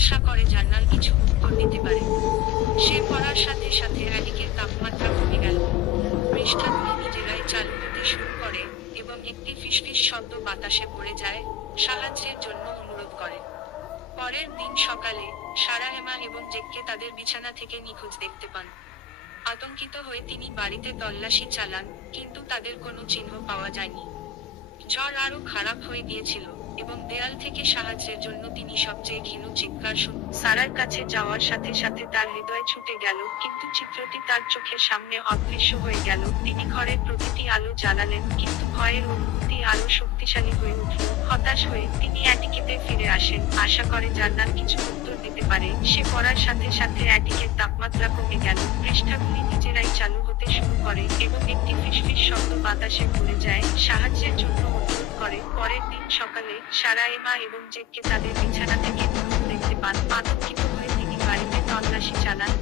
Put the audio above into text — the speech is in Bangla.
আশা করে জান্নাল কিছু উত্তর দিতে পারে। সে পড়ার সাথে সাথে অ্যাটিকের তাপমাত্রা কমে গেল। পৃষ্ঠাগুলি নিজেরাই চালু হতে শুরু করে, এবং একটি ফিসফিস শব্দ বাতাসে ভরে যায়, সাহায্যের জন্য অনুরোধ করে। পরের দিন সকালে, সারা এমা এবং জেককে তাদের বিছানা থেকে নিখোঁজ দেখতে পান। আতঙ্কিত হয়ে তিনি বাড়িতে তল্লাশি চালান, কিন্তু তাদের কোনো চিহ্ন পাওয়া যায়নি। জ্বর আরো খারাপ হয়ে গিয়েছিল, এবং দেয়াল থেকে সাহায্যের জন্য তিনি সবচেয়ে ঘৃণ্য চিৎকার শুনল। সারার কাছে যাওয়ার সাথে সাথে তার হৃদয় ছুটে গেল, কিন্তু চিত্রটি তার চোখের সামনে অদৃশ্য হয়ে গেল। তিনি ঘরের প্রতিটি আলো জ্বালালেন, কিন্তু ভয়ের অনুভূতি আরো শক্তিশালী হয়ে উঠল। হতাশ হয়ে তিনি অ্যাটিকেতে ফিরে আসেন, আশা করে জান্নাল কিছু উত্তর দিতে পারে। সে পড়ার সাথে সাথে অ্যাটিকের তাপমাত্রা কমে গেল, পৃষ্ঠাগুলি নিজেরাই চালু হতে শুরু করে, এবং একটি ফিসফিস শব্দ বাতাসে ভরে যায়, সাহায্যের জন্য অনুরোধ করে। পরের দিন সকালে, সারা এমা এবং জেককে তাদের বিছানা থেকে নিখোঁজ দেখতে পান। আতঙ্কিত হয়ে তিনি বাড়িতে তল্লাশি চালান,